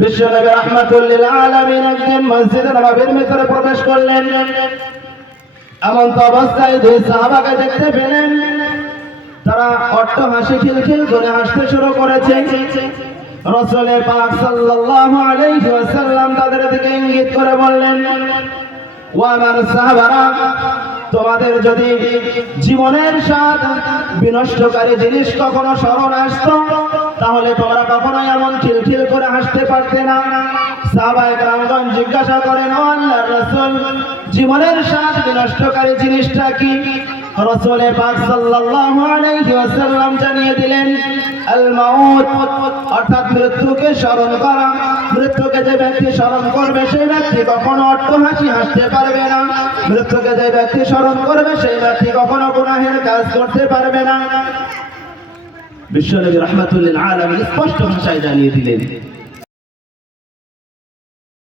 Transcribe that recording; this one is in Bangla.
বিশ্বনবী রাহমাতুল লিল আলামিন একদিন মসজিদে নববীর ভিতরে প্রবেশ করলেন। এমন তো অবস্থায় দুই সাহাবাকে দেখতে পেলেন, তারা অট্টহাসি খিলখিল করে হাসতে শুরু করেছে। রাসূল পাক সাল্লাল্লাহু আলাইহি ওয়াসাল্লাম তাদের দিকে ইঙ্গিত করে বললেন, ও আমার সাহাবারা, তোমাদের যদি জীবনের স্বাদ বিনষ্টকারী জিনিস কখনো স্মরণ আসতো, তাহলে তোমরা কখনোই এমন খিলখিল করে হাসতে পারতে না। সাহাবায়ে কেরামগণ জিজ্ঞাসা করেন, ও আল্লাহর রাসূল, জীবনের স্বাদ বিনষ্টকারী জিনিসটা কি? রাসূল পাক সাল্লাল্লাহু আলাইহি ওয়াসাল্লাম জানিয়ে দিলেন, আল মাউত, অর্থাৎ মৃত্যুকে স্মরণ করা। মৃত্যুকে যে ব্যক্তি স্মরণ করবে সেই ব্যক্তি কখনো অট্টহাসি হাসতে পারবে না। মৃত্যুকে যে ব্যক্তি স্মরণ করবে সেই ব্যক্তি কখনো গুনাহের কাজ করতে পারবে না। বিশ্বনবী রাহমাতুল লিল আলামিন স্পষ্ট ভাষায় জানিয়ে দিলেন।